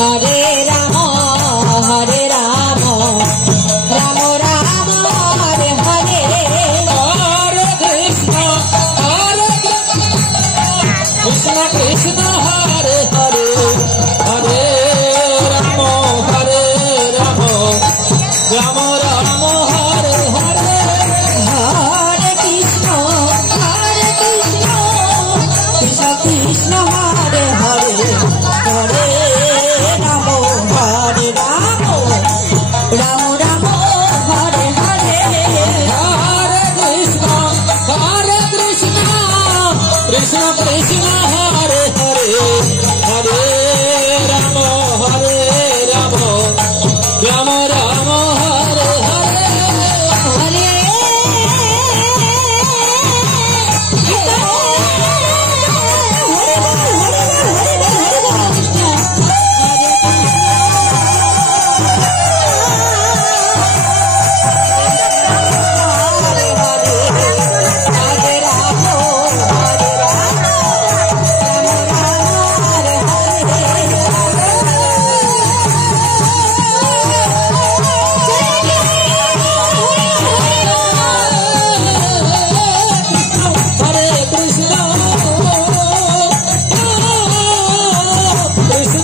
Hare Ram Hare Ram Ram Ram Hare Hare Hare Krishna Krishna Krishna Hare Hare Hare Ram Ram Ram Hare Hare Hare Krishna Krishna Krishna Hare Hare Hare Ram Ram Ram Ram Hare Hare Hare Krishna Krishna Krishna Hare Hare Hare Ram Ram Ram Ram Hare Hare Hare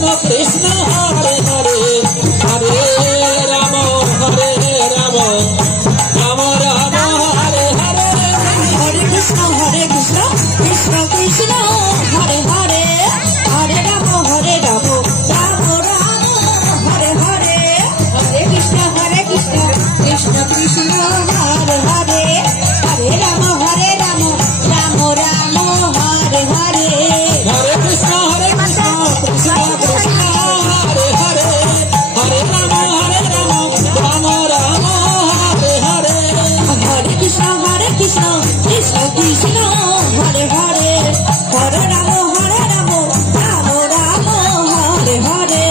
Krishna Hare Hare Hare Ram Ram Ram Hare Hare Hare Krishna Krishna Krishna Hare Hare Hare Ram Ram Ram Hare Hare Hare Krishna Krishna Krishna Hare Hare Hare Ram Ram Ram Hare Hare Hare Krishna Krishna Krishna Hare Hare Hare Ram Ram Ram Hare Hare Hare Krishna Krishna Krishna Hare Hare Hare Ram Ram Ram Hare Hare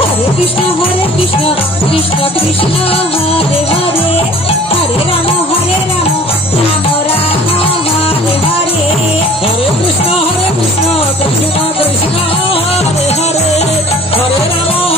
Hare Krishna Krishna Krishna Hare Hare Hare Ram Ram Ram Hare Hare Hare Krishna Krishna Krishna Krishna Hare Hare Hare Ram